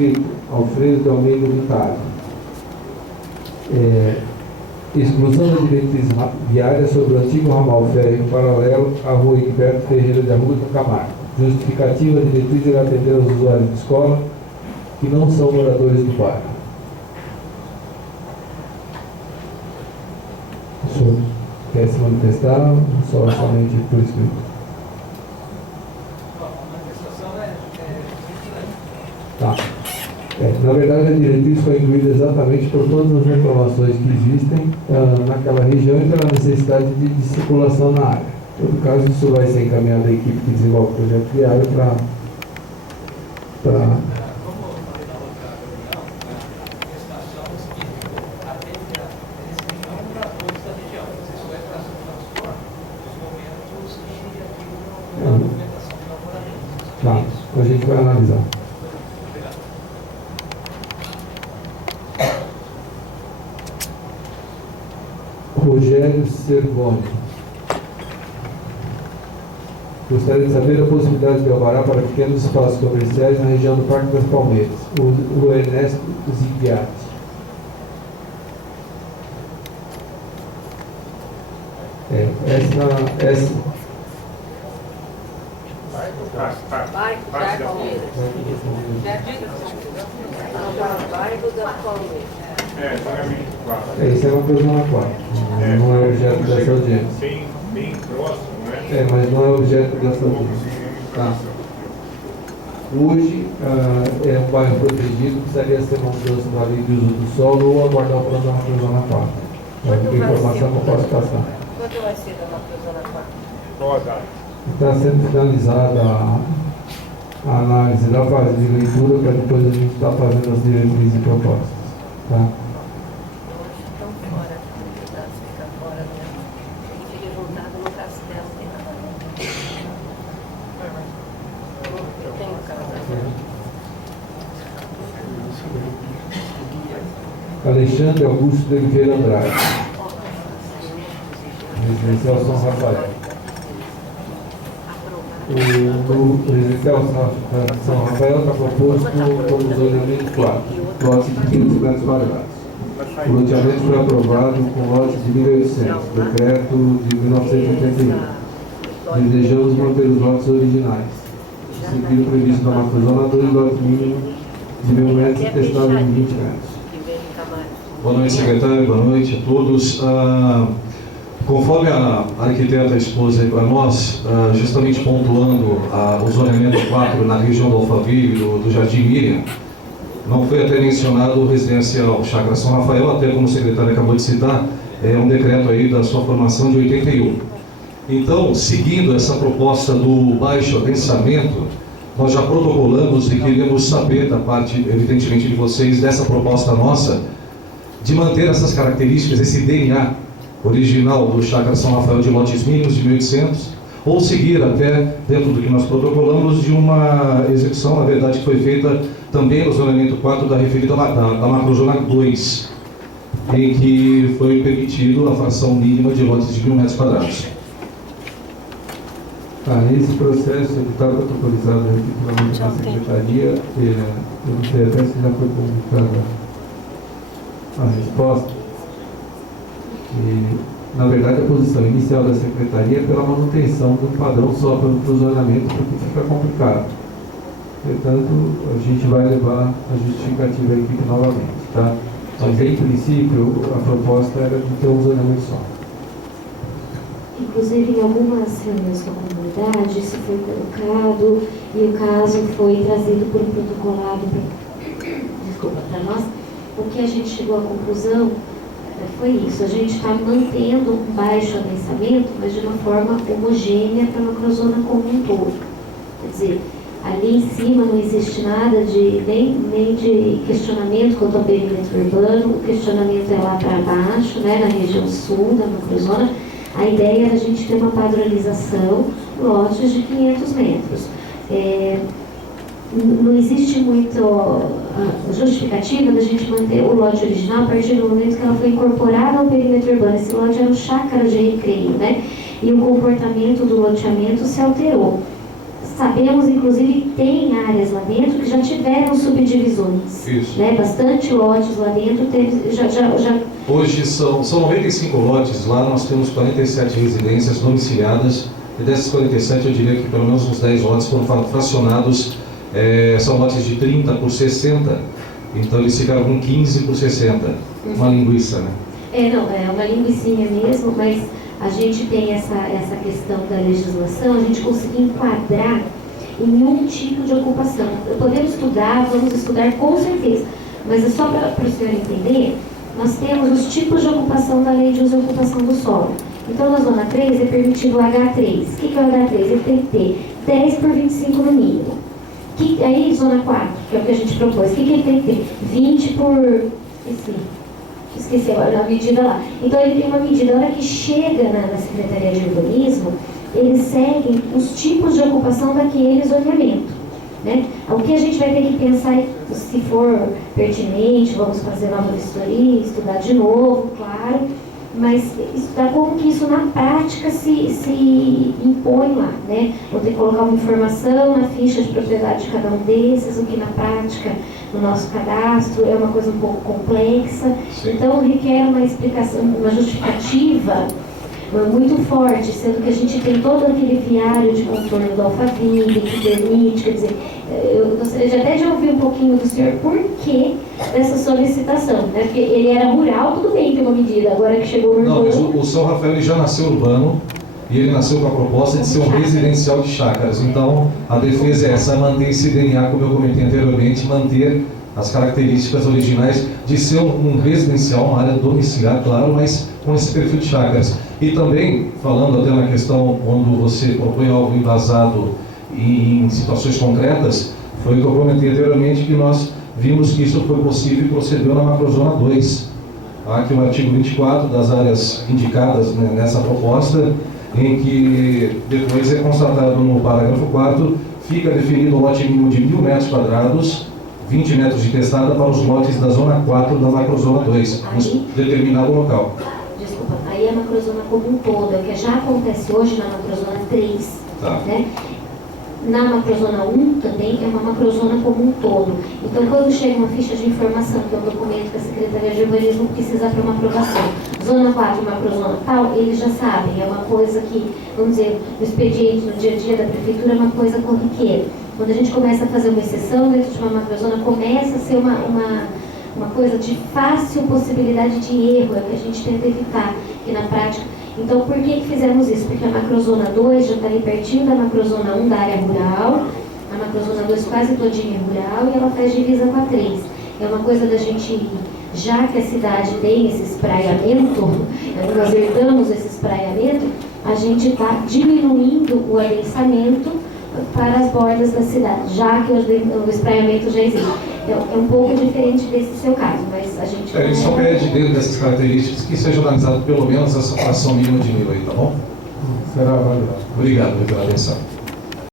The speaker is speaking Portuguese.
inscrito Alfredo de Almeida Vitale. Exclusão da diretriz viária sobre o antigo ramal férreo paralelo à rua Egberto Ferreira de Arruda Camargo. Justificativa: a diretriz irá atender aos usuários de escola que não são moradores do bairro. O senhor quer se manifestar? Somente por escrito. Tá. Na verdade, a diretriz foi incluída exatamente por todas as reclamações que existem naquela região e pela necessidade de circulação na área. Em todo caso, isso vai ser encaminhado à equipe que desenvolve o projeto viário para tá, a gente vai analisar. Rogério Servoni. Gostaria de saber a possibilidade de alvará para pequenos espaços comerciais na região do Parque das Palmeiras. O Ernesto Zigliatti. Essa Bairro da Palmeiras. Bairro da Palmeiras. Esse é uma coisa na 4. Não é objeto dessa audiência. Bem próximo, né? Mas não é objeto dessa audiência. Tá. Hoje é um bairro protegido, precisaria ser uma mudança da lei de uso do solo ou aguardar o plano da macrozona 4. É uma informação que eu posso passar. Quando vai ser da macrozona 4? Qual a data? Está sendo finalizada a análise da fase de leitura para depois a gente estar fazendo as diretrizes e propostas. Tá? Alexandre Augusto de Oliveira Andrade, Residencial São Rafael. O Residencial São Rafael está proposto como zoneamento 4, lote de 500 metros quadrados. O loteamento foi aprovado com lote de 1.800, decreto de 1981. Desejamos manter os lotes originais, seguindo o previsto da macrozona 2, lote mínimo de 1.000 metros e testado em 20 metros. Boa noite, secretário. Boa noite a todos. Conforme a arquiteta expôs aí para nós, justamente pontuando o zoneamento 4 na região do Alphaville, do Jardim Miriam, não foi até mencionado o residencial Chácara São Rafael, até como o secretário acabou de citar, é um decreto aí da sua formação de 81. Então, seguindo essa proposta do baixo adensamento, nós já protocolamos e queríamos saber da parte, evidentemente, de vocês, dessa proposta nossa, de manter essas características, esse DNA original do Chácara São Rafael de lotes mínimos de 1.800, ou seguir até, dentro do que nós protocolamos, de uma execução, na verdade, que foi feita também no zoneamento 4 da referida da macrozona 2, em que foi permitido a fração mínima de lotes de 1.000 metros quadrados. Esse processo está protocolizado efetivamente na Secretaria, eu não sei até se já foi publicada a resposta. Na verdade, a posição inicial da Secretaria é pela manutenção do padrão só para o zonamento, porque fica complicado. Portanto, a gente vai levar a justificativa à equipe novamente, tá? Mas, em princípio, a proposta era de ter um zonamento só. Inclusive, em algumas reuniões com a comunidade, isso foi colocado e o caso foi trazido por um protocolado para nós. O que a gente chegou à conclusão foi isso: a gente está mantendo um baixo adensamento, mas de uma forma homogênea para a macrozona como um todo. Quer dizer, ali em cima não existe nada nem de questionamento quanto ao perímetro urbano, o questionamento é lá para baixo, né, na região sul da macrozona. A ideia era a gente ter uma padronização, lotes de 500 metros. Não existe muito justificativa da gente manter o lote original a partir do momento que ela foi incorporada ao perímetro urbano. Esse lote era um chácara de recreio, né? E o comportamento do loteamento se alterou. sabemos, inclusive, tem áreas lá dentro que já tiveram subdivisões. Isso. Né? Bastante lotes lá dentro, Hoje são 95 lotes, lá nós temos 47 residências domiciliadas, e dessas 47 eu diria que pelo menos uns 10 lotes foram fracionados, são lotes de 30 por 60, então eles ficaram com 15 por 60, uma linguiça, né? Não, é uma linguicinha mesmo, mas a gente tem essa questão da legislação, a gente conseguir enquadrar em um tipo de ocupação. Podemos estudar, vamos estudar com certeza, mas é só para o senhor entender, nós temos os tipos de ocupação da lei de uso e ocupação do solo. Então, na zona 3 é permitido o H3. O que é o H3? Ele tem que ter 10 por 25 no mínimo. Aí, zona 4, que é o que a gente propôs, o que ele tem que ter? 20 por... Esqueci agora a medida lá. Então, ele tem uma medida. A hora que chega na Secretaria de Urbanismo, eles seguem os tipos de ocupação daquele zoneamento. Né? O que a gente vai ter que pensar, se for pertinente, vamos fazer nova vistoria, estudar de novo, claro, mas estudar como que isso na prática se impõe lá, né? Vou ter que colocar uma informação na ficha de propriedade de cada um desses, o que na prática, no nosso cadastro, é uma coisa um pouco complexa. Sim. Então requer uma explicação, uma justificativa muito forte, sendo que a gente tem todo aquele viário de contorno do Alphaville, que permite, quer dizer, eu gostaria até de ouvir um pouquinho do senhor por que dessa solicitação, né? Porque ele era rural, tudo bem ter uma medida, agora que chegou no urbano... Não, mas o São Rafael ele já nasceu urbano e ele nasceu com a proposta de ser um residencial de chácaras. Então, a defesa é essa, manter esse DNA, como eu comentei anteriormente, manter as características originais de ser um residencial, uma área domiciliar, claro, mas com esse perfil de chácaras. E também, falando até na questão quando você propõe algo embasado em situações concretas, foi o que eu comentei anteriormente, que nós vimos que isso foi possível e procedeu na macrozona 2. Aqui o artigo 24 das áreas indicadas, né, nessa proposta, em que depois é constatado no parágrafo 4º, fica definido o lote mínimo de 1.000 metros quadrados, 20 metros de testada para os lotes da zona 4 da macrozona 2, em determinado local. Desculpa, aí a macrozona como um todo, é o que já acontece hoje na macrozona 3, tá. Né? Na macrozona 1 também é uma macrozona como um todo. Então, quando chega uma ficha de informação, que é um documento que a Secretaria de Urbanismo precisa para uma aprovação, zona 4, macrozona tal, eles já sabem, é uma coisa que, vamos dizer, no expediente, no dia a dia da Prefeitura, é uma coisa corriqueira. Quando a gente começa a fazer uma exceção dentro de uma macrozona, começa a ser uma coisa de fácil possibilidade de erro, é o que a gente tenta evitar, que na prática... Então, por que fizemos isso? Porque a macrozona 2 já está ali pertinho da macrozona 1 da área rural, a macrozona 2 quase todinha é rural e ela faz divisa com a 3. É uma coisa da gente, já que a cidade tem esse espraiamento, nós herdamos esse espraiamento, a gente está diminuindo o adensamento para as bordas da cidade, já que o espraiamento já existe. É um pouco diferente desse seu caso, mas a gente... A gente só pede dentro dessas características que seja analisado pelo menos essa fração mínima de 1.000 aí, tá bom? Será avaliado. Obrigado pela atenção.